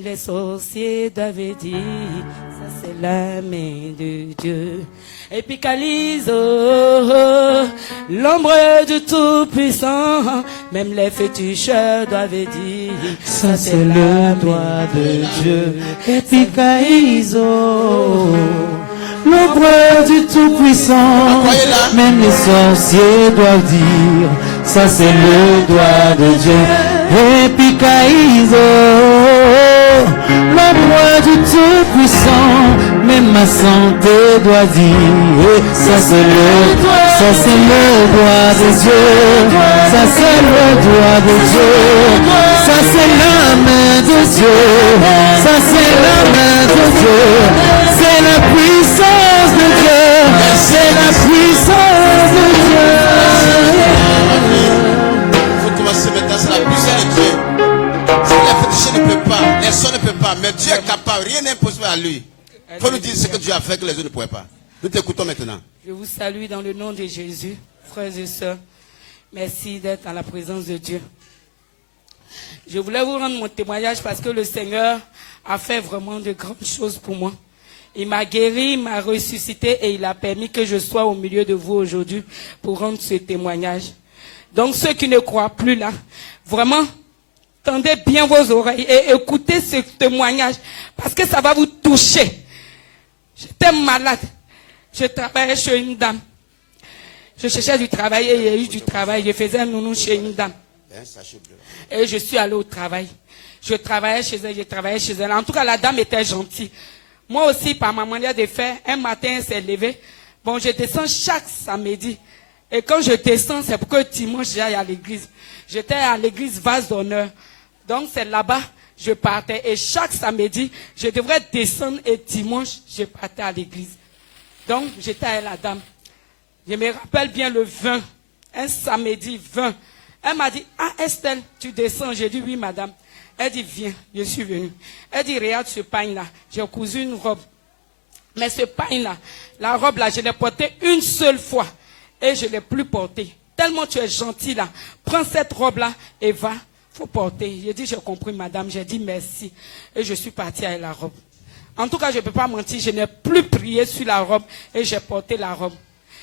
Même les sorciers doivent dire, ça c'est la main de Dieu. Épicalise, l'ombre du Tout-Puissant. Même les féticheurs doivent dire, ça c'est le doigt de Dieu. Épicalise, l'ombre du Tout-Puissant. Même les sorciers doivent dire, ça c'est le doigt de Dieu. Épicalise, l'ombre du Tout-Puissant. Même ma santé doit dire, ça c'est le doigt de Dieu. Ça c'est le doigt de Dieu. Ça c'est la main de Dieu. Ça c'est la main de Dieu. C'est la puissance de Dieu. C'est la puissance de Dieu. Il faut commencer maintenant, c'est la puissance de Dieu. Les féticheurs ne peuvent pas, les sons ne peuvent pas, mais Dieu est capable, rien n'est impossible à lui. Il faut nous dire ce que Dieu a fait que les autres ne pouvaient pas. Nous t'écoutons maintenant. Je vous salue dans le nom de Jésus, frères et sœurs. Merci d'être dans la présence de Dieu. Je voulais vous rendre mon témoignage parce que le Seigneur a fait vraiment de grandes choses pour moi. Il m'a guéri, il m'a ressuscité et il a permis que je sois au milieu de vous aujourd'hui pour rendre ce témoignage. Donc ceux qui ne croient plus là, vraiment, tendez bien vos oreilles et écoutez ce témoignage parce que ça va vous toucher. J'étais malade. Je travaillais chez une dame. Je cherchais du travail et il y a eu du travail. Je faisais un nounou chez une dame. Et je suis allée au travail. Je travaillais chez elle, je travaillais chez elle. En tout cas, la dame était gentille. Moi aussi, par ma manière de faire, un matin, elle s'est levée. Bon, je descends chaque samedi. Et quand je descends, c'est pour que dimanche, j'aille à l'église. J'étais à l'église Vase d'Honneur. Donc, c'est là-bas. Je partais et chaque samedi, je devrais descendre et dimanche, je partais à l'église. Donc, j'étais avec la dame. Je me rappelle bien le 20, un samedi 20. Elle m'a dit, ah Estelle, tu descends? J'ai dit, oui madame. Elle dit, viens, je suis venue. Elle dit, regarde ce pagne-là, j'ai cousu une robe. Mais ce pagne-là, la robe-là, je l'ai portée une seule fois et je ne l'ai plus portée. Tellement tu es gentille là, prends cette robe-là et va. Faut porter. J'ai dit, j'ai compris, madame. J'ai dit merci. Et je suis partie avec la robe. En tout cas, je ne peux pas mentir. Je n'ai plus prié sur la robe et j'ai porté la robe.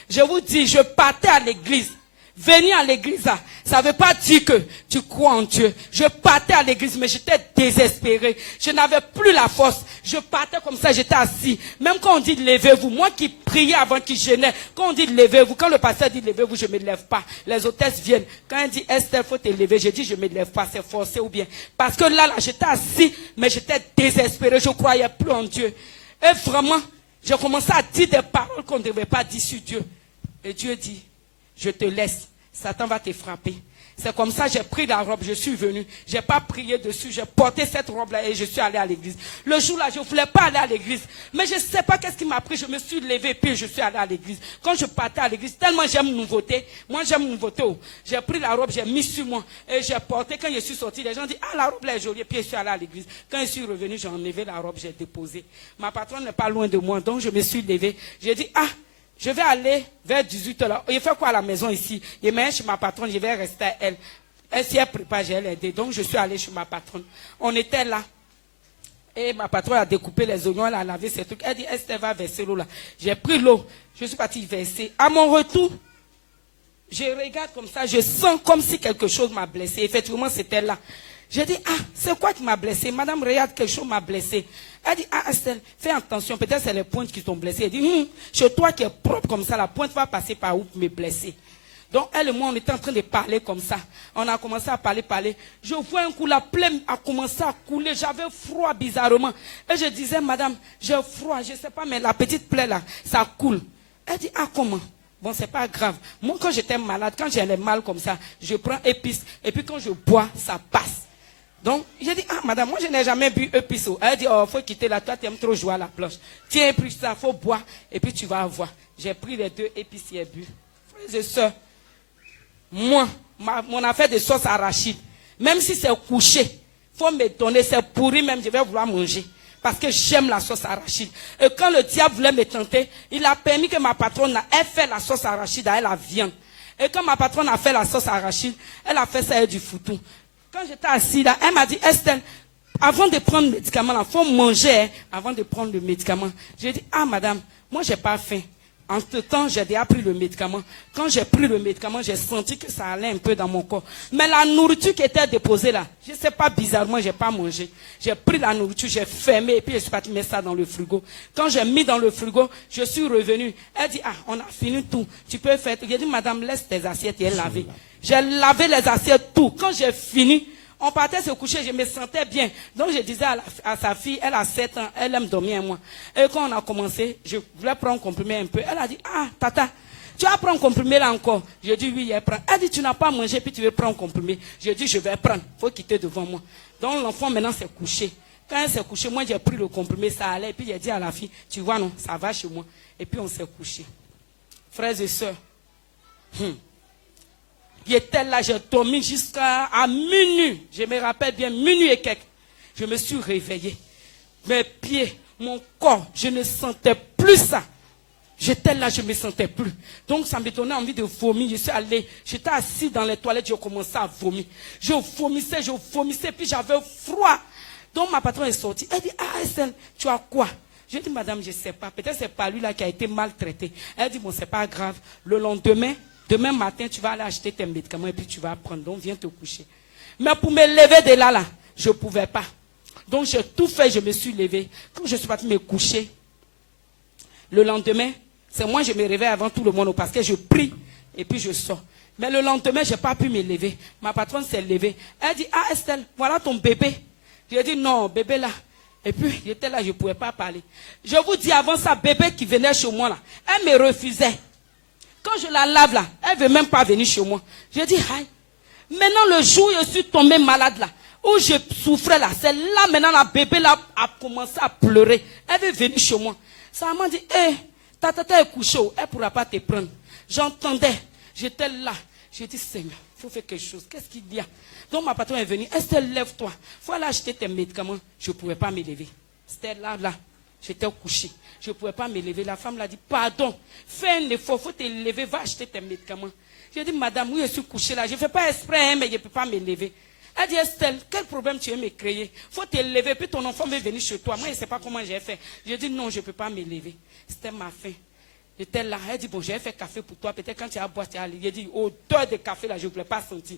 Je vous dis, je partais à l'église. Venir à l'église, ça ne veut pas dire que tu crois en Dieu. Je partais à l'église, mais j'étais désespéré. Je n'avais plus la force. Je partais comme ça, j'étais assis. Même quand on dit levez-vous, moi qui priais avant qu'il gênait, quand on dit levez-vous, quand le pasteur dit levez-vous, je ne me lève pas. Les hôtesses viennent. Quand elle dit Esther, il faut te lever, je dis je ne me lève pas, c'est forcé ou bien. Parce que là, j'étais assis, mais j'étais désespéré. Je ne croyais plus en Dieu. Et vraiment, j'ai commencé à dire des paroles qu'on ne devait pas dire sur Dieu. Et Dieu dit, je te laisse, Satan va te frapper. C'est comme ça, j'ai pris la robe, je suis venu. Je n'ai pas prié dessus, j'ai porté cette robe-là et je suis allé à l'église. Le jour-là, je ne voulais pas aller à l'église. Mais je ne sais pas qu'est-ce qui m'a pris. Je me suis levé et puis je suis allé à l'église. Quand je partais à l'église, tellement j'aime nouveauté. Moi, j'aime nouveauté. J'ai pris la robe, j'ai mis sur moi et j'ai porté. Quand je suis sorti, les gens disent, ah, la robe là est jolie. Et puis je suis allé à l'église. Quand je suis revenu, j'ai enlevé la robe, j'ai déposé. Ma patronne n'est pas loin de moi, donc je me suis levé. J'ai dit, ah, je vais aller vers 18h. Il fait quoi à la maison ici? Il m'a chez ma patronne, je vais rester à elle. Elle s'y est préparée, je vais l'aider. Donc je suis allé chez ma patronne. On était là. Et ma patronne a découpé les oignons, elle a lavé ses trucs. Elle dit, Esther va verser l'eau là. J'ai pris l'eau. Je suis parti verser. À mon retour, je regarde comme ça, je sens comme si quelque chose m'a blessé. Effectivement, c'était là. J'ai dit, ah, c'est quoi qui m'a blessé? Madame, regarde, quelque chose m'a blessé. Elle dit, ah, Estelle, fais attention, peut-être c'est les pointes qui t'ont blessé. Elle dit, chez toi qui est propre comme ça, la pointe va passer par où pour me blesser. Donc, elle et moi, on était en train de parler comme ça. On a commencé à parler. Je vois un coup, la plaie a commencé à couler. J'avais froid bizarrement. Et je disais, madame, j'ai froid, je ne sais pas, mais la petite plaie là, ça coule. Elle dit, ah, comment? Bon, c'est pas grave. Moi, quand j'étais malade, quand j'ai les mal comme ça, je prends épice. Et puis, quand je bois, ça passe. Donc, j'ai dit, ah, madame, moi, je n'ai jamais bu épice. Elle dit, oh, il faut quitter là, toi, tu aimes trop jouer à la planche. Tiens, puis ça, il faut boire, et puis tu vas avoir. J'ai pris les 2 épices et bu. Frères et sœurs, moi, mon affaire de sauce arachide, même si c'est couché, il faut me donner, c'est pourri même, je vais vouloir manger. Parce que j'aime la sauce arachide. Et quand le diable voulait me tenter, il a permis que ma patronne ait fait la sauce arachide avec la viande. Et quand ma patronne a fait la sauce arachide, elle a fait ça avec du foutou. Quand j'étais assis là, elle m'a dit, Estelle, avant de prendre le médicament, il faut manger avant de prendre le médicament. J'ai dit, ah madame, moi j'ai pas faim. Entre-temps, j'ai déjà pris le médicament. Quand j'ai pris le médicament, j'ai senti que ça allait un peu dans mon corps. Mais la nourriture qui était déposée là, je ne sais pas, bizarrement, je n'ai pas mangé. J'ai pris la nourriture, j'ai fermé et puis je suis parti mettre ça dans le frigo. Quand j'ai mis dans le frigo, je suis revenu. Elle dit, ah, on a fini tout. Tu peux faire tout. J'ai dit, madame, laisse tes assiettes et elle laver. J'ai lavé les assiettes, tout. Quand j'ai fini, on partait se coucher, je me sentais bien. Donc je disais à sa fille, elle a 7 ans, elle aime dormir moi. Et quand on a commencé, je voulais prendre un comprimé un peu. Elle a dit, ah, tata, tu vas prendre un comprimé là encore? J'ai dit, oui, elle prend. Elle dit, tu n'as pas mangé, puis tu veux prendre un comprimé. J'ai dit, je vais prendre, il faut quitter devant moi. Donc l'enfant maintenant s'est couché. Quand elle s'est couchée, moi j'ai pris le comprimé, ça allait. Et puis j'ai dit à la fille, tu vois non, ça va chez moi. Et puis on s'est couché. Frères et sœurs, j'étais là, j'ai dormi jusqu'à minuit. Je me rappelle bien, minuit et quelques. Je me suis réveillé. Mes pieds, mon corps, je ne sentais plus ça. J'étais là, je ne me sentais plus. Donc ça me donnait envie de vomir. Je suis allé, j'étais assis dans les toilettes, je commençais à vomir. Je vomissais, puis j'avais froid. Donc ma patronne est sortie. Elle dit, ah Estelle, tu as quoi? Je dis, madame, je ne sais pas. Peut-être c'est pas lui là qui a été maltraité. Elle dit, bon, c'est pas grave. Le lendemain, demain matin, tu vas aller acheter tes médicaments et puis tu vas prendre. Donc, viens te coucher. Mais pour me lever de là, je ne pouvais pas. Donc, j'ai tout fait, je me suis levé. Quand je suis parti me coucher, le lendemain, c'est moi, je me réveille avant tout le monde parce que je prie et puis je sors. Mais le lendemain, je n'ai pas pu me lever. Ma patronne s'est levée. Elle dit, ah Estelle, voilà ton bébé. J'ai dit, non, bébé là. Et puis, j'étais là, je ne pouvais pas parler. Je vous dis, avant ça, bébé qui venait chez moi là, elle me refusait. Quand je la lave là, elle ne veut même pas venir chez moi. Je dis, aïe. Maintenant, le jour où je suis tombée malade là, où je souffrais là, c'est là maintenant la bébé là a commencé à pleurer. Elle veut venir chez moi. Ça m'a dit, hé, ta tata est couchée, elle ne pourra pas te prendre. J'entendais, j'étais là. J'ai dit, Seigneur, il faut faire quelque chose. Qu'est-ce qu'il y a? Donc ma patronne est venue. Estelle, lève-toi. Il faut aller acheter tes médicaments. Je ne pouvais pas me lever. C'était là. J'étais couché. Je ne pouvais pas me lever. La femme l'a dit, pardon, fais un effort, il faut te lever, va acheter tes médicaments. J'ai dit, madame, oui, je suis couché là. Je ne fais pas exprès, mais je ne peux pas me lever. Elle dit, Estelle, quel problème tu veux me créer? Il faut te lever, puis ton enfant veut venir chez toi. Moi, je ne sais pas comment j'ai fait. J'ai dit, non, je ne peux pas me lever. C'était ma faim. J'étais là. Elle dit, bon, j'ai fait café pour toi. Peut-être quand tu as boire, tu as allé. J'ai dit, odeur de café là, je ne voulais pas sentir.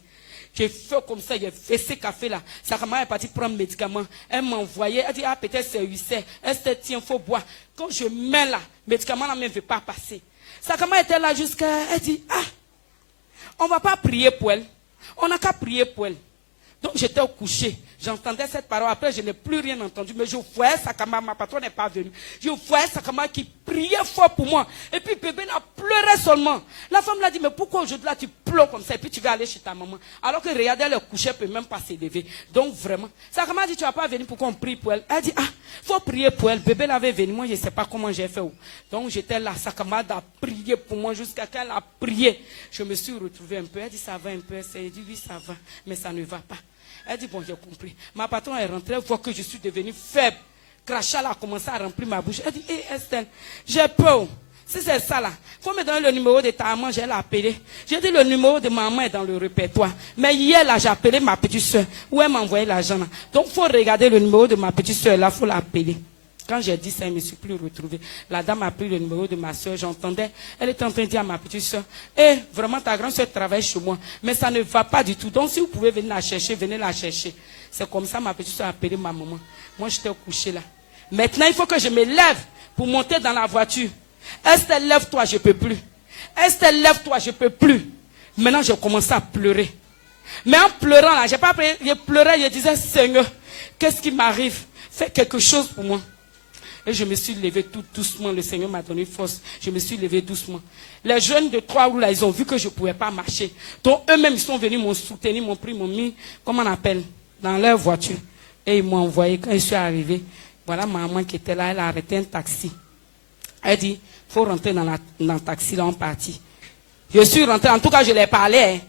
J'ai fait comme ça, j'ai fait ce café là. Sa maman est partie prendre médicaments. Elle m'a envoyé. Elle dit, ah, peut-être c'est huissé. Elle se dit, tiens, il faut boire. Quand je mets là, le médicament là ne veut pas passer. Sa maman était là jusqu'à. Elle dit, ah, on ne va pas prier pour elle. On n'a qu'à prier pour elle. Donc j'étais au coucher. J'entendais cette parole. Après, je n'ai plus rien entendu. Mais je voyais Sakama, ma patronne n'est pas venue. Je voyais Sakama qui priait fort pour moi. Et puis bébé là pleurait seulement. La femme l'a dit, mais pourquoi aujourd'hui là tu pleures comme ça? Et puis tu vas aller chez ta maman. Alors que regardez, elle est couchée, elle ne peut même pas s'élever. Donc vraiment. Sakama dit, tu ne vas pas venir pour qu'on prie pour elle. Elle dit, ah, il faut prier pour elle. Bébé l'avait venu. Moi, je ne sais pas comment j'ai fait. Donc j'étais là. Sakama a prié pour moi jusqu'à ce qu'elle a prié. Je me suis retrouvée un peu. Elle dit, ça va un peu. Elle dit, oui, ça va. Mais ça ne va pas. Elle dit, bon, j'ai compris. Ma patronne est rentrée, elle voit que je suis devenue faible. Crachat a commencé à remplir ma bouche. Elle dit, hé Estelle, j'ai peur. Si c'est ça là, il faut me donner le numéro de ta maman, je l'ai appelé. J'ai dit, le numéro de ma maman est dans le répertoire. Mais hier là, j'ai appelé ma petite soeur, où elle m'a envoyé l'argent là. Donc il faut regarder le numéro de ma petite soeur là, il faut l'appeler. Quand j'ai dit ça, je ne me suis plus retrouvée. La dame a pris le numéro de ma soeur, j'entendais. Elle était en train de dire à ma petite soeur, vraiment ta grande soeur travaille chez moi. Mais ça ne va pas du tout. Donc si vous pouvez venir la chercher, venez la chercher. C'est comme ça ma petite soeur a appelé ma maman. Moi j'étais couchée là. Maintenant il faut que je me lève pour monter dans la voiture. Estelle, lève-toi, je ne peux plus. Estelle, lève-toi, je ne peux plus. Maintenant j'ai commencé à pleurer. Mais en pleurant là, je pleurais, je disais, Seigneur, qu'est-ce qui m'arrive? Fais quelque chose pour moi. Et je me suis levé tout doucement. Le Seigneur m'a donné force. Je me suis levé doucement. Les jeunes de Trois-Roues, là, ils ont vu que je ne pouvais pas marcher. Donc, eux-mêmes, ils sont venus m'ont soutenu, m'ont pris, m'ont mis, comment on appelle, dans leur voiture. Et ils m'ont envoyé. Quand je suis arrivé, voilà ma maman qui était là, elle a arrêté un taxi. Elle dit, il faut rentrer dans le taxi, là, on partit. Je suis rentré, en tout cas, je l'ai parlé. Hein.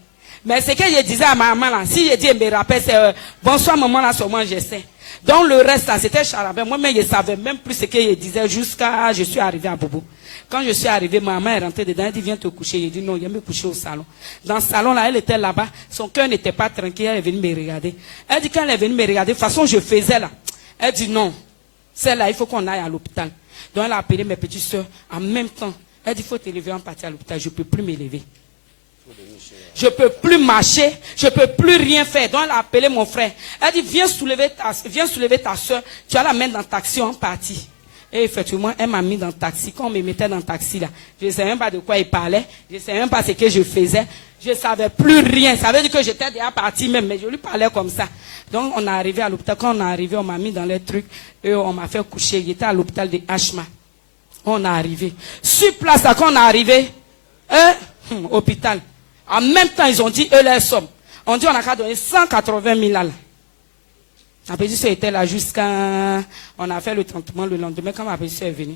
Mais ce que je disais à ma maman, là, si je dis, elle me rappelle, c'est bonsoir, maman, là, seulement, je sais. Donc le reste, là, c'était charabin. Moi-même, je ne savais même plus ce qu'il disait jusqu'à je suis arrivé à Bobo. Quand je suis arrivé, ma maman est rentrée dedans. Elle dit, viens te coucher. J'ai dit, non, il me coucher au salon. Dans le salon, là, elle était là-bas. Son cœur n'était pas tranquille. Elle est venue me regarder. Elle dit, quand elle est venue me regarder, de toute façon, je faisais là. Elle dit, non, celle-là, il faut qu'on aille à l'hôpital. Donc elle a appelé mes petites soeurs. En même temps, elle dit, il faut te lever en partie à l'hôpital. Je ne peux plus me lever. Je ne peux plus marcher, je ne peux plus rien faire. Donc elle a appelé mon frère. Elle dit, viens soulever ta soeur, tu as la main dans le taxi en partie. Et effectivement, elle m'a mis dans le taxi. Quand on me mettait dans le taxi là, je ne savais même pas de quoi il parlait, je ne savais même pas ce que je faisais. Je ne savais plus rien. Ça veut dire que j'étais déjà parti même, mais je lui parlais comme ça. Donc on est arrivé à l'hôpital. Quand on est arrivé, on m'a mis dans les trucs et on m'a fait coucher. J'étais à l'hôpital de Hachma. On est arrivé. Sur place, là, quand on est arrivé, hôpital. En même temps, ils ont dit, eux, les sommes. On dit, on a qu'à donner 180 000 là. Ma petite soeur était là jusqu'à... On a fait le traitement le lendemain quand ma petite soeur est venue.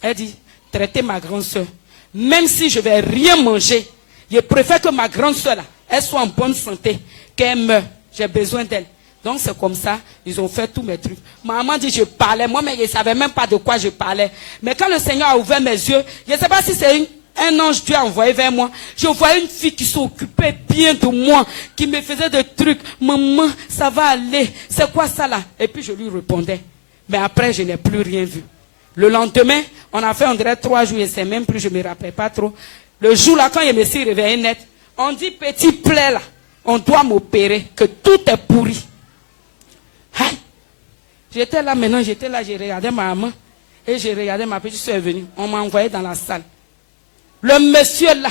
Elle dit, traitez ma grande soeur. Même si je ne vais rien manger, je préfère que ma grande soeur, là, elle soit en bonne santé, qu'elle meure. J'ai besoin d'elle. Donc c'est comme ça, ils ont fait tous mes trucs. Maman dit, je parlais. Moi, mais je ne savais même pas de quoi je parlais. Mais quand le Seigneur a ouvert mes yeux, je ne sais pas si c'est un ange Dieu a envoyé vers moi. Je voyais une fille qui s'occupait bien de moi, qui me faisait des trucs. Maman, ça va aller. C'est quoi ça là? Et puis je lui répondais. Mais après, je n'ai plus rien vu. Le lendemain, on a fait, on dirait 3 jours, et c'est même plus, je ne me rappelle pas trop. Le jour là, quand je me suis réveillé net, on dit, petit plaie là, on doit m'opérer, que tout est pourri. Aïe. J'étais là maintenant, j'ai regardé ma maman, et j'ai regardé ma petite soeur venue. On m'a envoyé dans la salle. Le monsieur là,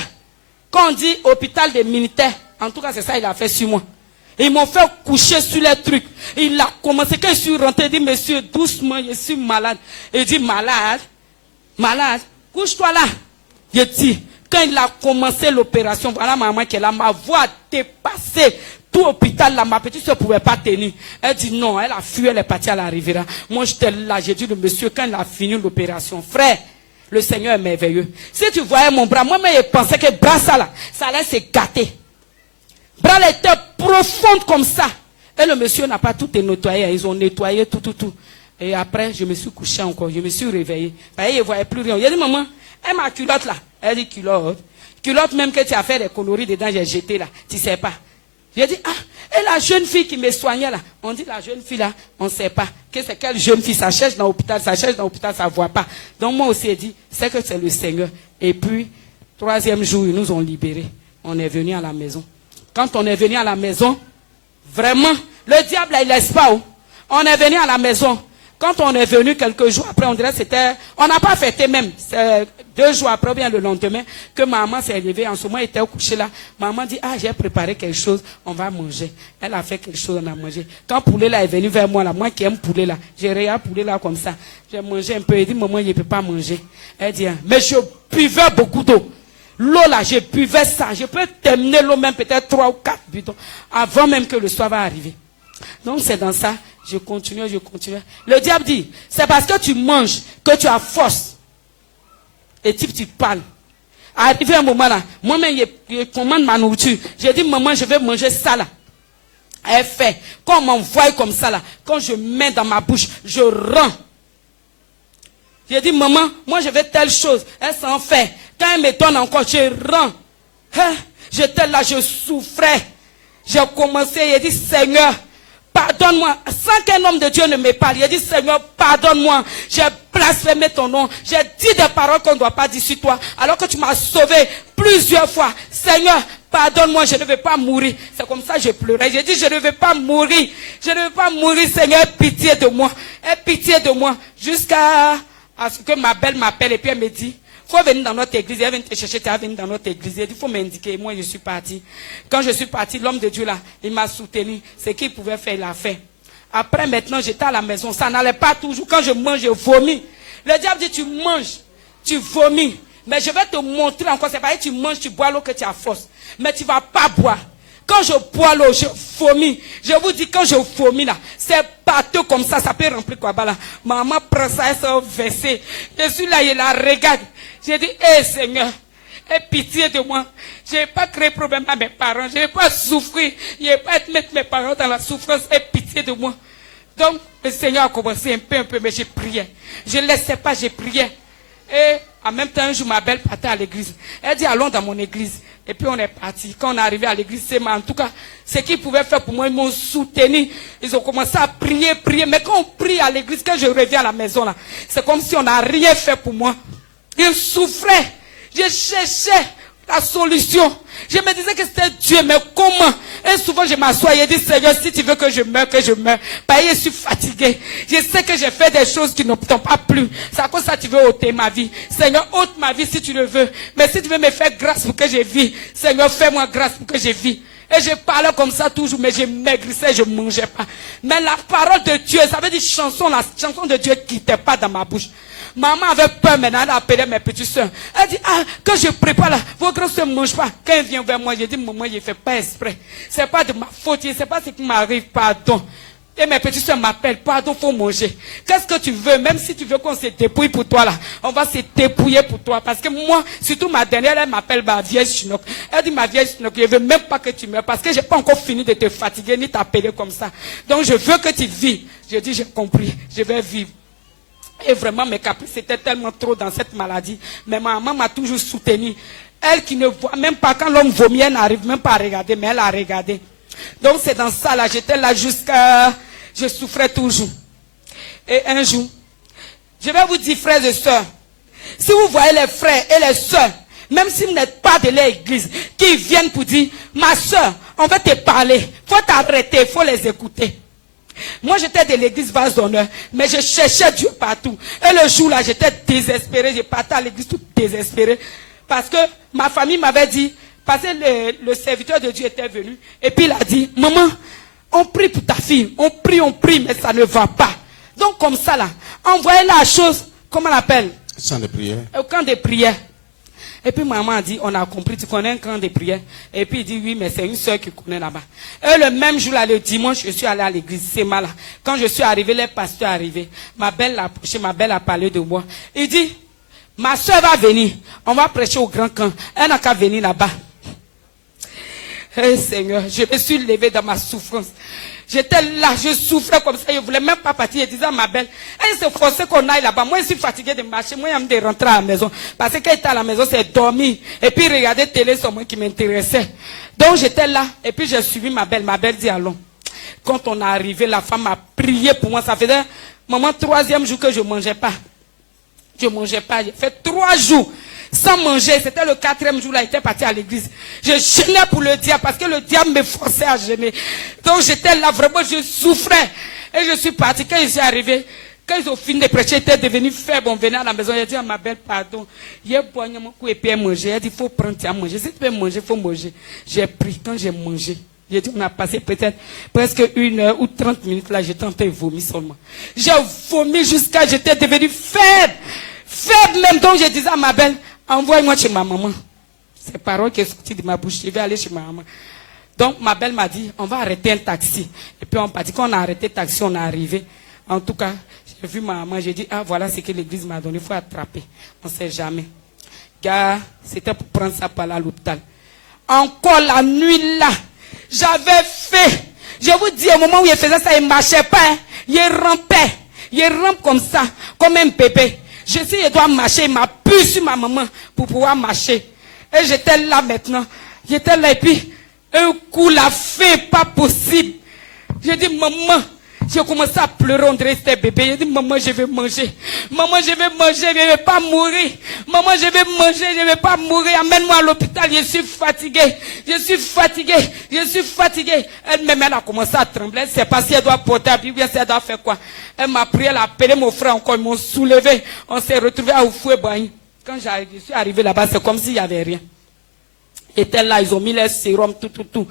quand on dit hôpital des militaires, en tout cas c'est ça il a fait sur moi. Ils m'ont fait coucher sur les trucs. Il a commencé, quand je suis rentré, il dit, monsieur, doucement, je suis malade. Il dit, malade, couche-toi là. Je dis, quand il a commencé l'opération, voilà maman qui est là, ma voix a dépassé tout l'hôpital là, ma petite soeur ne pouvait pas tenir. Elle dit non, elle a fui, elle est partie à la Riviera. Moi j'étais là, j'ai dit, le monsieur, quand il a fini l'opération, frère, le Seigneur est merveilleux. Si tu voyais mon bras, moi-même, je pensais que bras ça là, ça allait se gâter. Bras là était profonde comme ça. Et le monsieur n'a pas tout nettoyé. Ils ont nettoyé tout. Et après, je me suis couché encore. Je me suis réveillé. Il ne voyait plus rien. Il a dit, maman, et ma culotte là? Elle dit, culotte. Culotte même que tu as fait des coloris dedans, j'ai jeté là. Tu ne sais pas. J'ai dit, et la jeune fille qui me soignait là, on dit la jeune fille là, on ne sait pas. Que c'est quelle jeune fille, ça cherche dans l'hôpital, ça ne voit pas. Donc moi aussi, j'ai dit, c'est que c'est le Seigneur. Et puis, 3e jour, ils nous ont libérés. On est venu à la maison. Quand on est venu à la maison, vraiment, le diable là, il ne laisse pas. On est venu à la maison. Quand on est venu quelques jours après, on dirait que c'était... On n'a pas fêté même. C'est 2 jours après, bien le lendemain, que maman s'est levée. En ce moment, elle était couchée là. Maman dit, j'ai préparé quelque chose, on va manger. Elle a fait quelque chose, on a mangé. Quand poulet là est venu vers moi, là, moi qui aime poulet là, j'ai regardé poulet là comme ça. J'ai mangé un peu. Elle dit, maman, je ne peux pas manger. Elle dit, mais je buvais beaucoup d'eau. L'eau là, je buvais ça. Je peux terminer l'eau même peut-être 3 ou 4 bidons avant même que le soir va arriver. Donc c'est dans ça, je continue. Le diable dit, c'est parce que tu manges que tu as force. Et tu parles. Arrivé un moment là, moi-même je commande ma nourriture. J'ai dit, maman, je vais manger ça là. Elle fait, quand on m'envoie comme ça là, quand je mets dans ma bouche, je rends. J'ai dit, maman, moi je veux telle chose. Elle s'en fait. Quand elle me donne encore, je rends. J'étais là, je souffrais. J'ai commencé, j'ai dit, Seigneur, pardonne-moi. Sans qu'un homme de Dieu ne me parle, j'ai dit, Seigneur, pardonne-moi. J'ai blasphémé ton nom. J'ai dit des paroles qu'on ne doit pas dire sur toi. Alors que tu m'as sauvé plusieurs fois. Seigneur, pardonne-moi, je ne veux pas mourir. C'est comme ça que je pleurais. J'ai dit, je ne veux pas mourir. Je ne veux pas mourir, Seigneur, aie pitié de moi. Aie pitié de moi. Jusqu'à ce que ma belle m'appelle et puis elle me dit, il faut venir dans notre église. Elle vient te chercher, tu vas venir dans notre église. Elle dit, il faut m'indiquer. Moi, je suis parti. Quand je suis parti, l'homme de Dieu là, il m'a soutenu. Ce qu'il pouvait faire, il l'a fait. Après, maintenant, j'étais à la maison. Ça n'allait pas toujours. Quand je mange, je vomis. Le diable dit, tu manges, tu vomis. Mais je vais te montrer encore. C'est pas que tu manges, tu bois l'eau que tu as force. Mais tu ne vas pas boire. Quand je bois l'eau, je vomis. Je vous dis, quand je vomis là, c'est partout comme ça, ça peut remplir quoi là. Maman prend ça, elle s'est versée. Je suis là, il la regarde. J'ai dit, Seigneur, aie pitié de moi. Je n'ai pas créé problème à mes parents. Je n'ai pas souffert. Je n'ai pas mettre mes parents dans la souffrance. Aie pitié de moi. Donc, Le Seigneur a commencé un peu, mais j'ai prié. Je ne laissais pas, j'ai prié. Et en même temps, un jour, ma belle partait à l'église. Elle dit, allons dans mon église. Et puis on est parti. Quand on est arrivé à l'église, en tout cas, ce qu'ils pouvaient faire pour moi, ils m'ont soutenu. Ils ont commencé à prier. Mais quand on prie à l'église, quand je reviens à la maison, là, c'est comme si on n'a rien fait pour moi. Je souffrais. Je cherchais la solution. Je me disais que c'était Dieu, mais comment? Et souvent je m'assois et je dis, Seigneur, si tu veux que je meure, que je meure. Parce que je suis fatigué. Je sais que j'ai fait des choses qui ne t'ont pas plu. C'est à cause de ça que tu veux ôter ma vie. Seigneur, ôte ma vie si tu le veux. Mais si tu veux me faire grâce pour que je vis, Seigneur, fais-moi grâce pour que je vis. Et je parlais comme ça toujours, mais je maigrissais, je ne mangeais pas. Mais la parole de Dieu, ça veut dire chanson, la chanson de Dieu ne quittait pas dans ma bouche. Maman avait peur maintenant, elle a appelé mes petites soeurs. Elle dit, quand je prépare là, vos grands soeurs ne mangent pas. Quand elle vient vers moi, je dis, maman, je ne fais pas exprès. Ce n'est pas de ma faute, je ne sais pas ce qui m'arrive, pardon. Et mes petites soeurs m'appellent, pardon, il faut manger. Qu'est-ce que tu veux? Même si tu veux qu'on se dépouille pour toi là, on va se dépouiller pour toi. Parce que moi, surtout ma dernière, elle m'appelle ma vieille Chinook. Elle dit, ma vieille Chinook, je ne veux même pas que tu meurs. Parce que je n'ai pas encore fini de te fatiguer ni t'appeler comme ça. Donc je veux que tu vives. Je dis, j'ai compris, je vais vivre. Et vraiment, mes caprices étaient tellement trop dans cette maladie. Mais ma maman m'a toujours soutenu. Elle qui ne voit même pas, quand l'homme vomit, elle n'arrive même pas à regarder, mais elle a regardé. Donc c'est dans ça là, j'étais là jusqu'à... Je souffrais toujours. Et un jour, je vais vous dire, frères et sœurs, si vous voyez les frères et les sœurs, même si vous n'êtes pas de l'église, qui viennent pour dire, ma sœur, on va te parler, il faut t'arrêter, il faut les écouter. Moi, j'étais de l'église Vase d'Honneur, mais je cherchais Dieu partout. Et le jour-là, j'étais désespéré. Je partais à l'église tout désespéré. Parce que ma famille m'avait dit, parce que le serviteur de Dieu était venu, et puis il a dit, maman, on prie pour ta fille. On prie, mais ça ne va pas. Donc, comme ça, là, envoyez la chose, comment on l'appelle? Camp de prière. Au camp de prière. Et puis maman a dit, on a compris, tu connais un camp de prière. Et puis il dit, oui, mais c'est une soeur qui connaît là-bas. Et le même jour, là, le dimanche, je suis allé à l'église, c'est mal. Quand je suis arrivé, les pasteurs sont arrivés. Ma belle a parlé de moi. Il dit, ma soeur va venir, on va prêcher au grand camp. Elle n'a qu'à venir là-bas. Eh Seigneur, je me suis levé dans ma souffrance. J'étais là, je souffrais comme ça, je ne voulais même pas partir. Je disais à ma belle, elle se forçait qu'on aille là-bas. Moi, je suis fatiguée de marcher. Moi, je de rentrer à la maison. Parce que quand j'étais à la maison, c'est dormir. Et puis regarder télé sur moi qui m'intéressait. Donc j'étais là, et puis j'ai suivi ma belle. Ma belle dit, allons. Quand on est arrivé, la femme a prié pour moi. Ça faisait, maman, 3e jour que je ne mangeais pas. Je ne mangeais pas. J'ai fait 3 jours. Sans manger, c'était le 4e jour, là, j'étais parti à l'église. Je jeûnais pour le diable, parce que le diable me forçait à jeûner. Donc j'étais là, vraiment, je souffrais. Et je suis parti. Quand ils sont arrivés, quand ils ont fini de prêcher, j'étais devenu faible. On venait à la maison, j'ai dit à ma belle, pardon. Il y a boigné mon coup et puis manger. Elle dit, il faut prendre à manger. Si tu peux manger, il faut manger. J'ai pris. Quand j'ai mangé, j'ai dit, on a passé peut-être presque 1 heure ou 30 minutes là, j'étais en train de vomir seulement. J'ai vomi jusqu'à, j'étais devenu faible. Faible même. Donc je disais à ma belle, envoie-moi chez ma maman. Ces paroles qui sont sorties de ma bouche, je vais aller chez ma maman. Donc ma belle m'a dit, on va arrêter un taxi. Et puis on partit. Quand on a arrêté le taxi, on est arrivé. En tout cas, j'ai vu ma maman, j'ai dit, voilà ce que l'église m'a donné, il faut attraper. On ne sait jamais. Car c'était pour prendre ça par là à l'hôpital. Encore la nuit là, j'avais fait. Je vous dis, au moment où il faisait ça, il ne marchait pas. Hein. Il rampait. Il rampe comme ça, comme un bébé. Je sais, il doit marcher, il m'a pu sur ma maman pour pouvoir marcher. Et j'étais là maintenant. J'étais là et puis, un coup, la faim, pas possible. J'ai dit, maman, j'ai commencé à pleurer, on dirait que c'était bébé. J'ai dit, maman, je vais manger. Maman, je vais manger, je ne vais pas mourir. Maman, je vais manger, je ne vais pas mourir. Amène-moi à l'hôpital, je suis fatiguée. Je suis fatiguée, je suis fatiguée. Elle-même, elle a commencé à trembler. Elle ne sait pas si elle doit porter la Bible, si elle doit faire quoi. Elle m'a prié, elle a appelé mon frère encore, ils m'ont soulevé. On s'est retrouvés à Oufoué-Boigny. Quand je suis arrivé là-bas, c'est comme s'il n'y avait rien. Ils étaient là, ils ont mis les sérums, tout.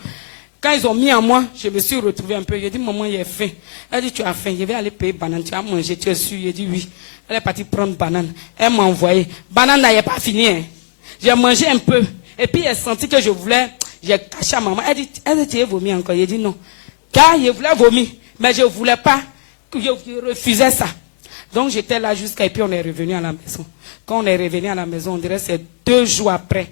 Quand ils ont mis en moi, je me suis retrouvé un peu. J'ai dit, maman, il est faim. Elle dit, tu as faim, je vais aller payer banane. Tu as mangé, tu es sûr? J'ai dit, oui. Elle est partie prendre banane. Elle m'a envoyé. Banane, n'a pas fini. Hein. J'ai mangé un peu. Et puis, elle sentit que je voulais. J'ai caché à maman. Elle dit, tu as vomi encore? J'ai dit, non. Car je voulais vomir. Mais je ne voulais pas. Je refusais ça. Donc, j'étais là jusqu'à. Et puis, on est revenu à la maison. Quand on est revenu à la maison, on dirait que c'est 2 jours après.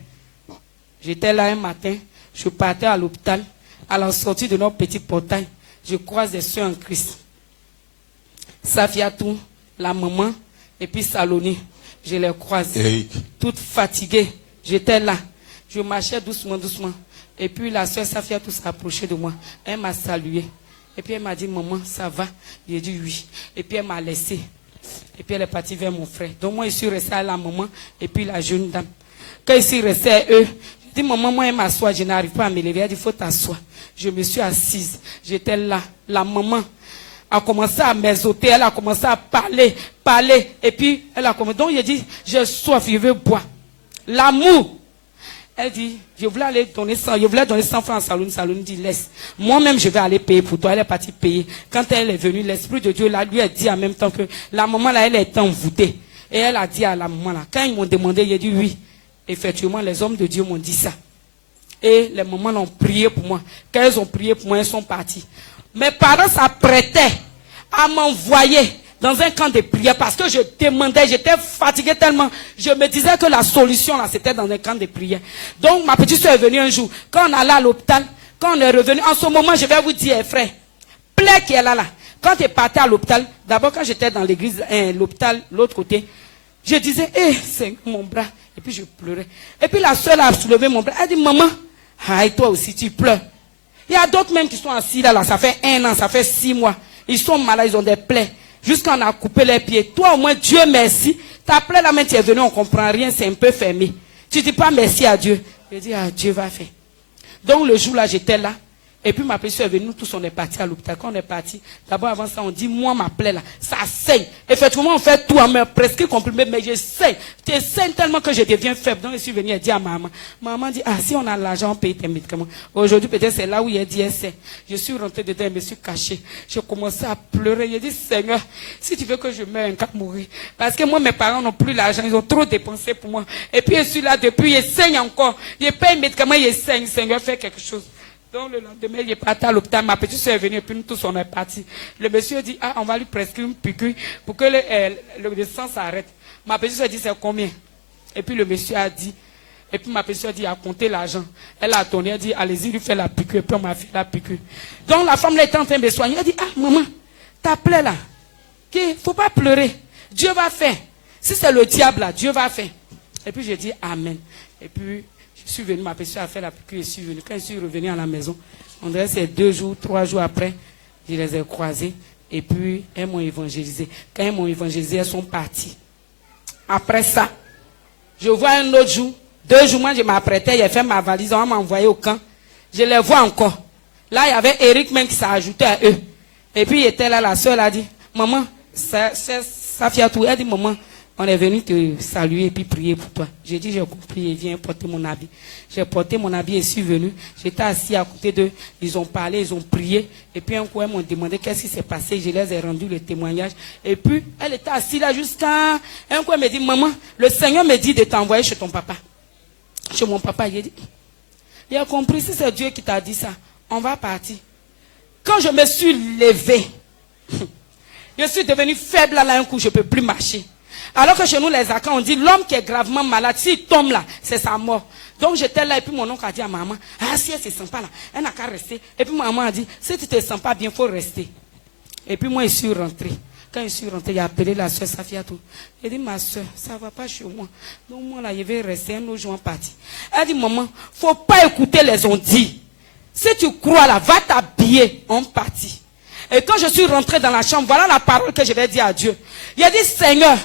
J'étais là un matin. Je partais à l'hôpital. À la sortie de notre petit portail, je croise des soeurs en Christ. Safiatou, la maman, et puis Saloni. Je les croise. Eric. Toute fatiguée. J'étais là. Je marchais doucement, doucement. Et puis la soeur Safiatou s'est approchée de moi. Elle m'a salué. Et puis elle m'a dit, maman, ça va? J'ai dit oui. Et puis elle m'a laissé. Et puis elle est partie vers mon frère. Donc moi, je suis resté à la maman et puis la jeune dame. Quand je suis resté à eux, je dis, maman, moi, elle m'assoit, je n'arrive pas à me lever. Elle dit, il faut t'asseoir. Je me suis assise. J'étais là. La maman a commencé à m'exhorter. Elle a commencé à parler. Et puis, elle a commencé. Donc, j'ai dit, j'ai soif, je veux boire. L'amour. Elle dit, je voulais donner 100 francs à Saloni. Saloni dit, laisse. Moi-même, je vais aller payer pour toi. Elle est partie payer. Quand elle est venue, l'Esprit de Dieu là, lui a dit en même temps que la maman là, elle est envoûtée. Et elle a dit à la maman là, quand ils m'ont demandé, j'ai dit oui. Effectivement, les hommes de Dieu m'ont dit ça. Et les mamans ont prié pour moi. Quand elles ont prié pour moi, elles sont parties. Mes parents s'apprêtaient à m'envoyer dans un camp de prière parce que je demandais, j'étais fatiguée tellement, je me disais que la solution là, c'était dans un camp de prière. Donc ma petite soeur est venue un jour, quand on allait à l'hôpital, quand on est revenu, en ce moment, je vais vous dire, frère, plaie qui est là. Quand tu es parti à l'hôpital, d'abord quand j'étais dans l'église, l'hôpital, l'autre côté, je disais, c'est mon bras. Et puis je pleurais. Et puis la soeur a soulevé mon bras. Elle dit, maman, aïe, toi aussi tu pleures. Il y a d'autres même qui sont assis là, ça fait 1 an, ça fait 6 mois. Ils sont malades, ils ont des plaies. Jusqu'à on a coupé les pieds. Toi au moins, Dieu merci. Ta plaie là, même tu es venu, on ne comprend rien, c'est un peu fermé. Tu ne dis pas merci à Dieu. Je dis, Dieu va faire. Donc le jour là, j'étais là. Et puis ma petite soeur est venue, nous tous on est partis à l'hôpital. Quand on est parti, d'abord avant ça, on dit, moi ma plaie là, ça saigne. Effectivement, on fait tout, on me prescrit comprimé, mais je saigne. Je saigne tellement que je deviens faible. Donc je suis venu et dit à maman. Maman dit, si on a l'argent, on paye tes médicaments. Aujourd'hui, peut-être c'est là où il a dit, je suis rentré dedans et me suis caché. J'ai commencé à pleurer. J'ai dit, Seigneur, si tu veux que je meure, un cas mourir. Parce que moi, mes parents n'ont plus l'argent, ils ont trop dépensé pour moi. Et puis je suis là depuis, je saigne encore. Je paye les médicaments, je saigne. Seigneur, fais quelque chose. Donc le lendemain, il est parti à l'hôpital, ma petite soeur est venue et puis nous tous on est partis. Le monsieur dit, on va lui prescrire une piqûre pour que le sang s'arrête. Ma petite soeur dit, c'est combien? Et puis le monsieur a dit, et puis ma petite soeur dit, a compté l'argent. Elle a donné, elle dit, allez-y, lui fait la piqûre, et puis on m'a fait la piqûre. Donc la femme là était en train de me soigner, elle dit, maman, ta plaie là, il ne faut pas pleurer, Dieu va faire. Si c'est le diable là, Dieu va faire. Et puis j'ai dit, amen. Et puis, je suis venu, ma petite soeur a fait la piqûre, je suis venu. Quand je suis revenu à la maison, on dirait que c'est 2 jours, 3 jours après, je les ai croisés. Et puis, elles m'ont évangélisé. Quand elles m'ont évangélisé, elles sont parties. Après ça, je vois un autre jour, 2 jours, moi je m'apprêtais, j'ai fait ma valise, on m'a envoyé au camp. Je les vois encore. Là, il y avait Eric même qui s'est ajouté à eux. Et puis, il était là, la soeur a dit, maman, Safiatou, elle dit, maman, on est venu te saluer et puis prier pour toi. J'ai dit, j'ai compris, viens porter mon habit. J'ai porté mon habit et suis venu. J'étais assis à côté d'eux. Ils ont parlé, ils ont prié. Et puis un coup, ils m'ont demandé qu'est-ce qui s'est passé. Je les ai rendu le témoignage. Et puis, elle était assise là jusqu'à... Un coup, elle me dit, maman, le Seigneur me dit de t'envoyer chez ton papa. Chez mon papa, j'ai dit, il a compris, si c'est Dieu qui t'a dit ça, on va partir. Quand je me suis levée, je suis devenue faible là un coup, je ne peux plus marcher. Alors que chez nous, les Akans, on dit, l'homme qui est gravement malade, s'il tombe là, c'est sa mort. Donc j'étais là, et puis mon oncle a dit à maman, si elle ne se sent pas là, elle n'a qu'à rester. Et puis maman a dit, si tu ne te sens pas bien, il faut rester. Et puis moi, je suis rentrée. Quand je suis rentrée, j'ai appelé la soeur Safiatou. J'ai dit, ma soeur, ça ne va pas chez moi. Donc moi, là, je vais rester un autre jour en partie. Elle dit, maman, il ne faut pas écouter les on-dit. Si tu crois là, va t'habiller en partie. Et quand je suis rentrée dans la chambre, voilà la parole que je vais dire à Dieu. Il a dit, Seigneur,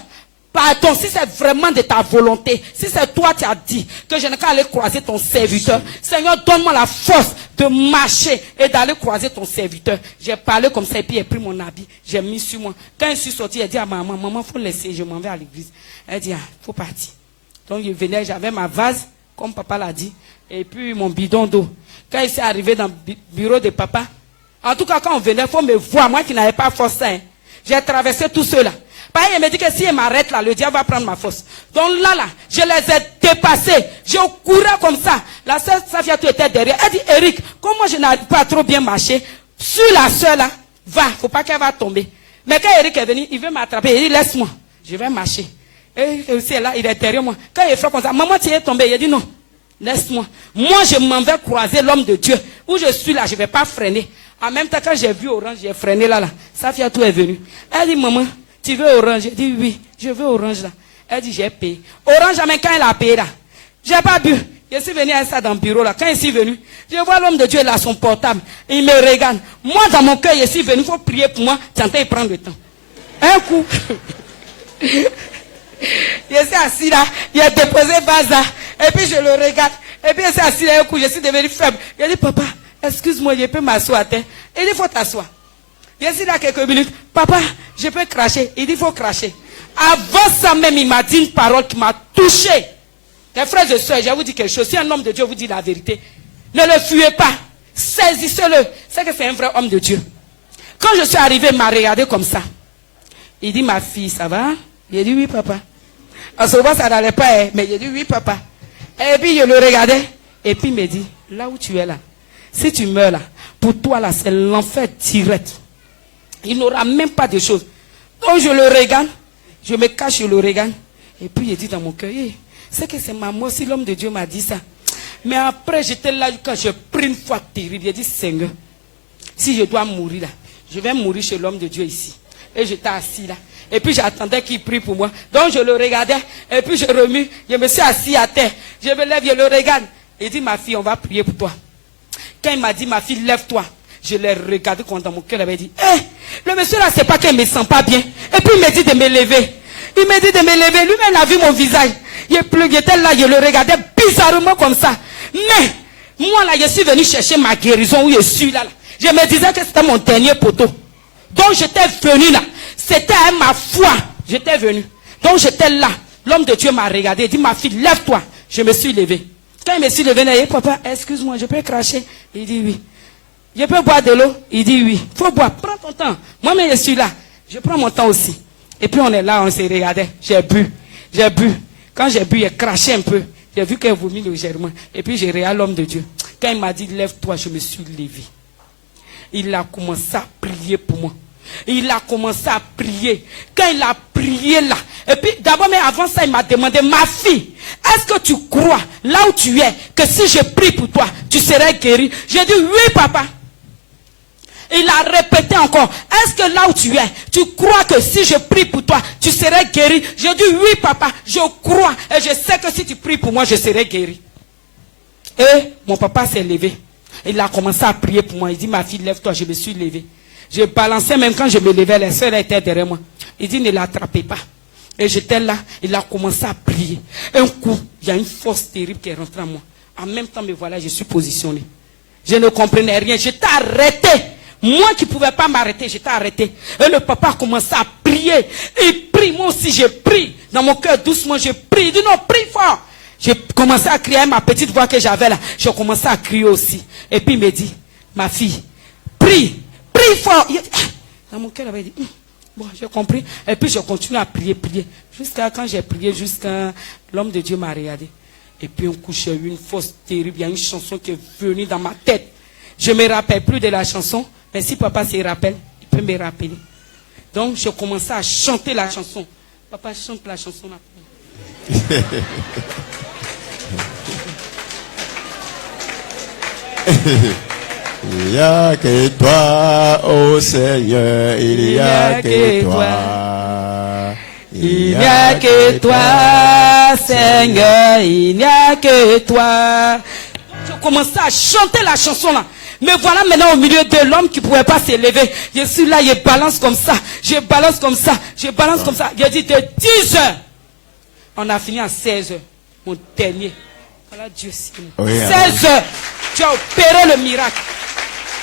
pardon, si c'est vraiment de ta volonté, si c'est toi qui as dit que je n'ai qu'à aller croiser ton serviteur, Seigneur, donne-moi la force de marcher et d'aller croiser ton serviteur. J'ai parlé comme ça et puis j'ai pris mon habit, j'ai mis sur moi. Quand je suis sorti, j'ai dit à maman, maman, il faut laisser, je m'en vais à l'église. Elle dit, il faut partir. Donc je venais, j'avais ma vase, comme papa l'a dit, et puis mon bidon d'eau. Quand il s'est arrivé dans le bureau de papa, en tout cas quand on venait, il faut me voir, moi qui n'avais pas force, j'ai traversé tout cela. Il me dit que si il m'arrête là, le diable va prendre ma force. Donc là, je les ai dépassés. Je courais comme ça. La sœur Safiatou était derrière. Elle dit, Eric, comme moi je n'arrive pas à trop bien marcher, sur la sœur là, va, faut pas qu'elle va tomber. Mais quand Eric est venu, il veut m'attraper. Il dit, laisse-moi, je vais marcher. Et aussi là, il est derrière moi. Quand il fait comme ça, maman, tu es tombée. Il dit, non, laisse-moi. Moi, je m'en vais croiser l'homme de Dieu. Où je suis là, je ne vais pas freiner. En même temps, quand j'ai vu Orange, j'ai freiné là. Safia, tout est venu. Elle dit, maman, tu veux Orange? J'ai dit, oui, je veux Orange là. Elle dit, j'ai payé. Orange, mais quand elle a payé là, j'ai pas bu. Je suis venu à ça dans le bureau là. Quand je suis venu, je vois l'homme de Dieu là, son portable. Il me regarde. Moi, dans mon cœur, je suis venu. Il faut prier pour moi. J'entends, il prend le temps. Un coup. Je suis assis là. Il a déposé Baza. Et puis je le regarde. Et puis je suis assis là un coup. Je suis devenu faible. Il dit, papa, excuse-moi, je peux m'asseoir à terre. Il dit, il faut t'asseoir. Je suis là quelques minutes. Papa, je peux cracher. Il dit, il faut cracher. Avant ça même, il m'a dit une parole qui m'a touché. Les frères et sœurs, je vais vous dire quelque chose. Si un homme de Dieu vous dit la vérité, ne le fuyez pas. Saisissez-le. C'est que c'est un vrai homme de Dieu. Quand je suis arrivé, il m'a regardé comme ça. Il dit, ma fille, ça va? J'ai dit, oui, papa. En ce moment, ça n'allait pas, mais j'ai dit, oui, papa. Et puis, je le regardais. Et puis, il me dit, là où tu es là, si tu meurs là, pour toi là, c'est l'enfer direct. Il n'aura même pas de choses. Donc, je le regarde. Je me cache, je le regarde. Et puis, il dit dans mon cœur, hey, c'est que c'est ma mort si l'homme de Dieu m'a dit ça. Mais après, j'étais là, quand j'ai pris une foi terrible, j'ai dit, Seigneur, si je dois mourir là, je vais mourir chez l'homme de Dieu ici. Et j'étais assis là. Et puis j'attendais qu'il prie pour moi. Donc je le regardais. Et puis je remue. Je me suis assis à terre. Je me lève, je le regarde. Il dit, ma fille, on va prier pour toi. Quand il m'a dit, ma fille, lève-toi. Je l'ai regardé quand dans mon cœur, il avait dit, le monsieur là, c'est pas qu'il ne me sent pas bien. Et puis il me dit de me lever. Il me dit de me lever. Lui-même, il a vu mon visage. Il était là, je le regardais bizarrement comme ça. Mais, moi là, je suis venu chercher ma guérison où je suis là. Je me disais que c'était mon dernier poteau. Donc j'étais venu là. C'était ma foi. J'étais venu. Donc j'étais là. L'homme de Dieu m'a regardé. Il dit, ma fille, lève-toi. Je me suis levé. Quand il me suis levé, il dit, papa, excuse-moi, je peux cracher? Il dit oui. Je peux boire de l'eau? Il dit oui. Il faut boire. Prends ton temps. Moi-même, je suis là. Je prends mon temps aussi. Et puis on est là, on s'est regardé. J'ai bu. J'ai bu. Quand j'ai bu, j'ai craché un peu. J'ai vu qu'elle vomit légèrement. Et puis j'ai regardé l'homme de Dieu. Quand il m'a dit, lève-toi, je me suis levé. Il a commencé à prier pour moi. Il a commencé à prier. Quand il a prié là, et puis d'abord, mais avant ça, il m'a demandé, ma fille, est-ce que tu crois, là où tu es, que si je prie pour toi, tu serais guéri? J'ai dit, oui, papa. Il a répété encore, est-ce que là où tu es, tu crois que si je prie pour toi, tu serais guéri? J'ai dit, oui, papa, je crois, et je sais que si tu pries pour moi, je serai guéri. Et mon papa s'est levé. Il a commencé à prier pour moi. Il dit, ma fille, lève-toi. Je me suis levé. Je balançais même quand je me levais, les sœurs étaient derrière moi. Il dit, ne l'attrapez pas. Et j'étais là, il a commencé à prier. Un coup, il y a une force terrible qui est rentrée en moi. En même temps, me voilà, je suis positionné. Je ne comprenais rien. J'étais arrêté. Moi qui ne pouvais pas m'arrêter, j'étais arrêté. Et le papa a commencé à prier. Il prie, moi aussi, je prie. Dans mon cœur, doucement, je prie. Il dit, non, prie fort. J'ai commencé à crier, ma petite voix que j'avais là. J'ai commencé à crier aussi. Et puis il me dit, ma fille, prie, prie fort. Dans mon cœur, il avait dit, bon, j'ai compris. Et puis je continue à prier, prier. Jusqu'à quand j'ai prié, jusqu'à l'homme de Dieu m'a regardé. Et puis un coup, j'ai eu une force terrible. Il y a une chanson qui est venue dans ma tête. Je ne me rappelle plus de la chanson. Mais si papa se rappelle, il peut me rappeler. Donc je commençais à chanter la chanson. Papa chante la chanson là. Il n'y a que toi, ô Seigneur, il n'y a que toi. Il n'y a que toi, Seigneur, il n'y a que toi. Je commençais à chanter la chanson là. Mais voilà maintenant au milieu de l'homme qui ne pouvait pas s'élever. Je suis là, je balance comme ça. Je balance comme ça. Je balance comme ça. Il a dit de 10 heures. On a fini à 16 heures. Mon dernier. Voilà Dieu. Oui, 16 heures. Tu as opéré le miracle.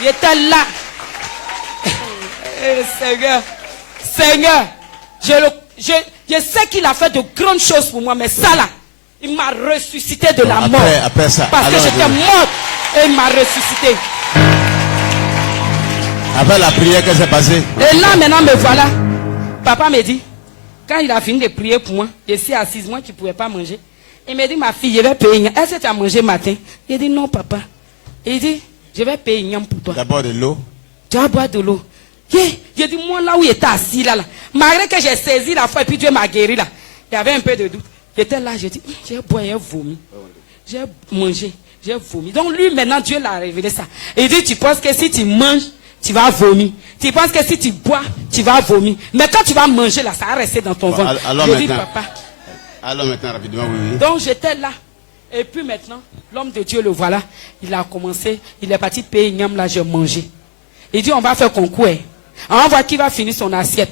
Il était là. Seigneur. Seigneur. Je sais qu'il a fait de grandes choses pour moi. Mais ça là. Il m'a ressuscité de la mort. Après ça, parce que j'étais morte. Et il m'a ressuscité. Après la prière, qu'est-ce qui s'est passé? Et là maintenant me voilà. Papa me dit. Quand il a fini de prier pour moi, je suis assise, moi qui ne pouvais pas manger. Il me dit, ma fille, je vais payer. Est-ce que tu as mangé matin? Il dit, non, papa. Il dit, je vais payer pour toi. D'abord de l'eau. Tu vas boire de l'eau. J'ai dit, moi là où il était assis, là. Malgré que j'ai saisi la foi et puis Dieu m'a guéri, là. Il y avait un peu de doute. J'étais là, j'ai dit, je vais boire, j'ai vomi. j'ai mangé, j'ai vomi. Donc lui, maintenant, Dieu l'a révélé ça. Il dit, tu penses que si tu manges, tu vas vomir. Tu penses que si tu bois, tu vas vomir. Mais quand tu vas manger, là, ça va rester dans ton ventre. Je dis, papa. Alors maintenant, rapidement, oui. Donc j'étais là. Et puis maintenant, l'homme de Dieu, le voilà. Il a commencé, il est parti payer Niam, là, j'ai mangé. Il dit, on va faire concours. On va voir qui va finir son assiette.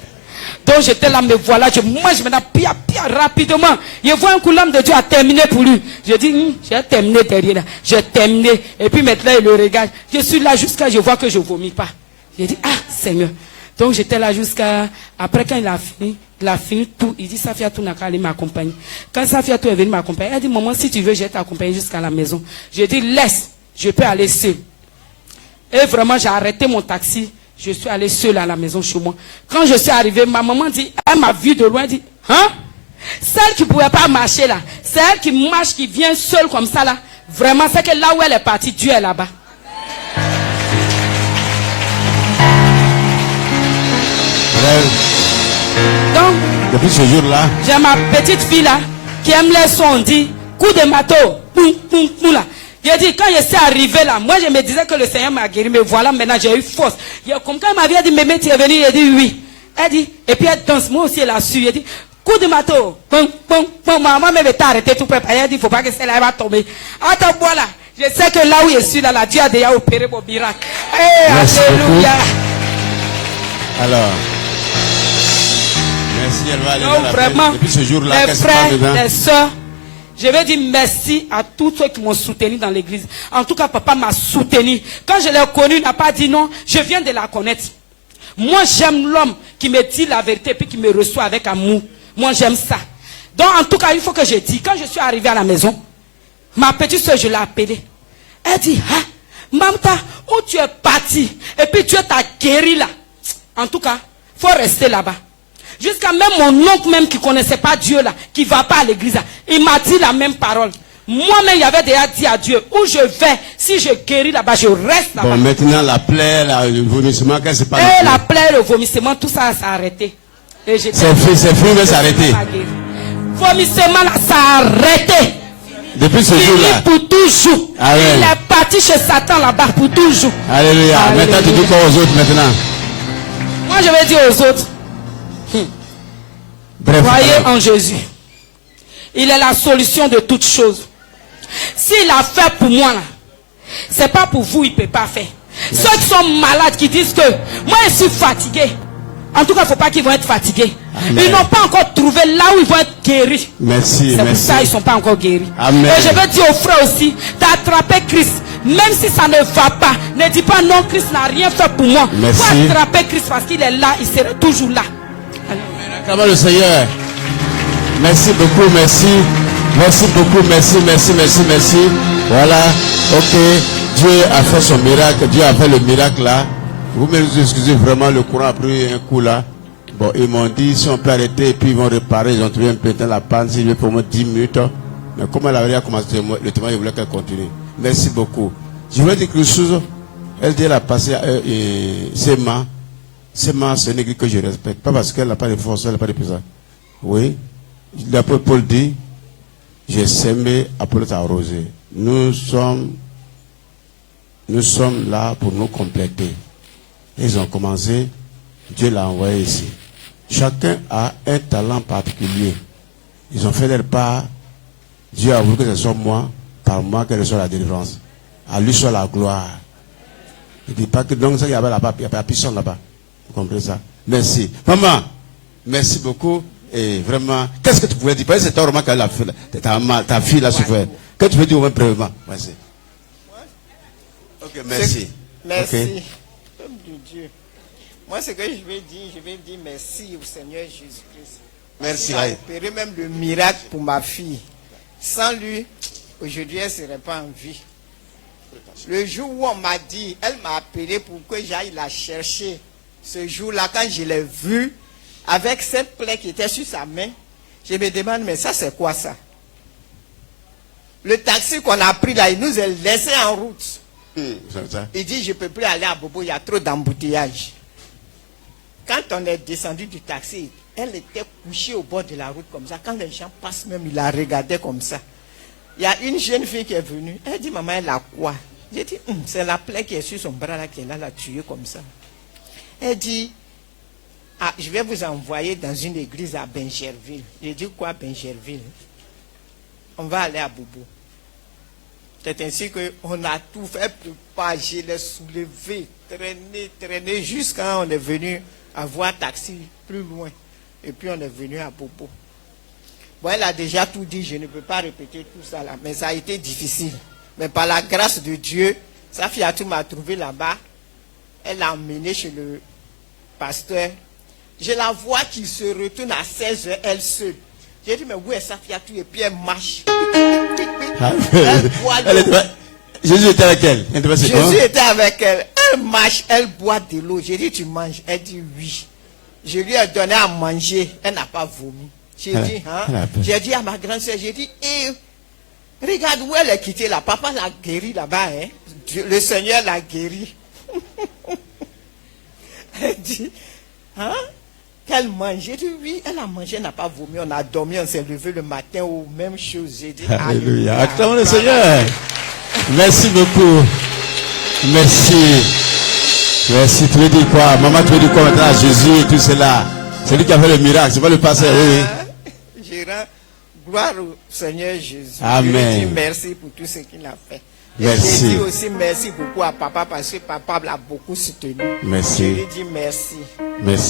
Donc j'étais là, me voilà, je mange maintenant, pia, rapidement. Je vois un coup, l'homme de Dieu a terminé pour lui. Je dis, j'ai terminé derrière là. J'ai terminé. Et puis maintenant, il le regarde. Je suis là jusqu'à, je vois que je ne vomis pas. J'ai dit, ah, Seigneur. Donc j'étais là jusqu'à, après quand il a fini tout, il dit, Safiatou n'a qu'à aller m'accompagner. Quand Safiatou est venu m'accompagner, elle dit, maman, si tu veux, je vais t'accompagner jusqu'à la maison. Je dis, laisse, je peux aller seul. Et vraiment, j'ai arrêté mon taxi. Je suis allé seul à la maison chez moi. Quand je suis arrivé, ma maman dit, elle m'a vu de loin, dit, hein? Celle qui ne pouvait pas marcher là, celle qui marche, qui vient seule comme ça là, vraiment, c'est que là où elle est partie, Dieu est là-bas. Donc, depuis ce jour-là, j'ai ma petite fille là, qui aime les sons, on dit, coup de marteau, poum, poum, poum là. J'ai dit, quand je suis arrivé là, moi je me disais que le Seigneur m'a guéri, mais voilà, maintenant j'ai eu force. Comme quand elle m'avait dit, mémé, tu es venu, j'ai dit oui. Elle dit, et puis elle danse, moi aussi elle a su. Elle dit, coup de marteau, pom, pom, pom, maman même était arrêtée tout près. Elle dit, il ne faut pas que celle-là va tomber. Attends, voilà, je sais que là où je suis là, Dieu a déjà opéré mon miracle. Hey, alléluia. Alors, merci, elle va aller donc, dans la vraiment, depuis ce jour-là, les frères, les soeurs, je vais dire merci à tous ceux qui m'ont soutenu dans l'église. En tout cas, papa m'a soutenu. Quand je l'ai connu, il n'a pas dit non, je viens de la connaître. Moi, j'aime l'homme qui me dit la vérité et puis qui me reçoit avec amour. Moi, j'aime ça. Donc, en tout cas, il faut que je dise, quand je suis arrivé à la maison, ma petite soeur, je l'ai appelée. Elle dit, ah, Mamta, où tu es parti? Et puis Dieu t'a guéri là. En tout cas, il faut rester là-bas. Jusqu'à même mon oncle même qui ne connaissait pas Dieu là, qui ne va pas à l'église là, il m'a dit la même parole. Moi-même, il avait déjà dit à Dieu, où je vais, si je guéris là-bas, je reste là-bas. Bon, maintenant, la plaie, le vomissement, qu'est-ce que c'est pas? Et la plaie, le vomissement, tout ça, ça a arrêté. C'est fini de s'arrêter. Vomissement là, ça a arrêté. Depuis ce jour-là. Pour toujours. Amen. Il est parti chez Satan là-bas pour toujours. Alléluia. Alléluia. Maintenant, tu dis quoi aux autres maintenant? Moi, je vais dire aux autres. Bref. Croyez en Jésus. Il est la solution de toutes choses. S'il a fait pour moi, là, c'est pas pour vous, il ne peut pas faire. Ceux qui sont malades, qui disent que moi, je suis fatigué. En tout cas, il ne faut pas qu'ils vont être fatigués. Amen. Ils n'ont pas encore trouvé là où ils vont être guéris. Merci. C'est pour ça qu'ils ne sont pas encore guéris. Amen. Et je veux dire aux frères aussi, d'attraper Christ. Même si ça ne va pas, ne dis pas non, Christ n'a rien fait pour moi. Il faut attraper Christ parce qu'il est là, il sera toujours là. Comment le Seigneur? Merci beaucoup, merci. Merci beaucoup, merci. Voilà, ok. Dieu a fait son miracle, Dieu a fait le miracle là. Vous me excusez vraiment, le courant a pris un coup là. Bon, ils m'ont dit si on peut arrêter et puis ils vont réparer. Ils ont trouvé un peu de la panne, il veut pour moi 10 minutes. Mais comme elle avait déjà commencé le témoin, il voulait qu'elle continue. Merci beaucoup. Je voulais dire quelque chose. Elle dit elle a passé Sema, c'est une église que je respecte. Pas parce qu'elle n'a pas de force, elle n'a pas de puissance. Oui. L'apôtre Paul dit, j'ai semé, Apollo t'a arrosé. Nous sommes là pour nous compléter. Ils ont commencé, Dieu l'a envoyé ici. Chacun a un talent particulier. Ils ont fait leur part. Dieu a voulu que ce soit moi, par moi, que ce soit la délivrance. À lui soit la gloire. Il ne dit pas que donc ça, il y avait là-bas, il y a pas puissance là-bas. Vous comprenez ça? Merci. Maman, merci beaucoup. Et vraiment, qu'est-ce que tu pouvais dire? Parce que c'est toi vraiment qu'elle a fait, ta fille l'a souffert. Qu'est-ce que tu veux dire au même brièvement? Merci. Ok, merci. Merci. Okay. Homme de Dieu. Moi, ce que je vais dire merci au Seigneur Jésus-Christ. Merci. Il a opéré même le miracle pour ma fille. Sans lui, aujourd'hui, elle ne serait pas en vie. Le jour où on m'a dit, elle m'a appelé pour que j'aille la chercher. Ce jour-là, quand je l'ai vue, avec cette plaie qui était sur sa main, je me demande, mais ça c'est quoi ça? Le taxi qu'on a pris là, il nous a laissé en route. Il dit, je ne peux plus aller à Bobo, il y a trop d'embouteillages. Quand on est descendu du taxi, elle était couchée au bord de la route comme ça. Quand les gens passent même, il la regardait comme ça. Il y a une jeune fille qui est venue. Elle dit, maman, elle a quoi? J'ai dit, c'est la plaie qui est sur son bras là, qui est là, l'a tuée comme ça. Elle dit, ah, je vais vous envoyer dans une église à Benjerville. J'ai dit, quoi, Benjerville? On va aller à Bobo. C'est ainsi qu'on a tout fait propager, les soulever, traîner, jusqu'à on est venu avoir taxi plus loin. Et puis on est venu à Bobo. Bon, elle a déjà tout dit, je ne peux pas répéter tout ça là, mais ça a été difficile. Mais par la grâce de Dieu, sa fille a tout m'a trouvé là-bas. Elle l'a emmenée chez le pasteur. Je la vois qui se retourne à 16h, elle seule. J'ai dit, mais où est sa fille à tout? Et puis elle marche. Elle boit de l'eau. Jésus était avec elle. Jésus était avec elle. Elle marche, elle boit de l'eau. J'ai dit, tu manges? Elle dit, oui. Je lui ai donné à manger. Elle n'a pas vomi. J'ai dit à ma grande soeur, j'ai dit, regarde où elle est quittée là. Papa l'a guéri là-bas. Hein? Le Seigneur l'a guéri. Elle dit, qu'elle mange. J'ai dit, oui, elle a mangé, elle n'a pas vomi. On a dormi, on s'est levé le matin aux mêmes choses. J'ai dit, alléluia. Acclamons le Seigneur. Merci beaucoup. Merci. Merci. Tu veux dire quoi? Maman, tu veux dire quoi maintenant à Jésus et tout cela? C'est lui qui a fait le miracle, c'est pas le pasteur. Oui. Je rends gloire au Seigneur Jésus. Amen. Je lui dis merci pour tout ce qu'il a fait. Merci. Je dis aussi merci beaucoup à papa parce que papa l'a beaucoup soutenu. Merci. Je lui dis merci. Merci.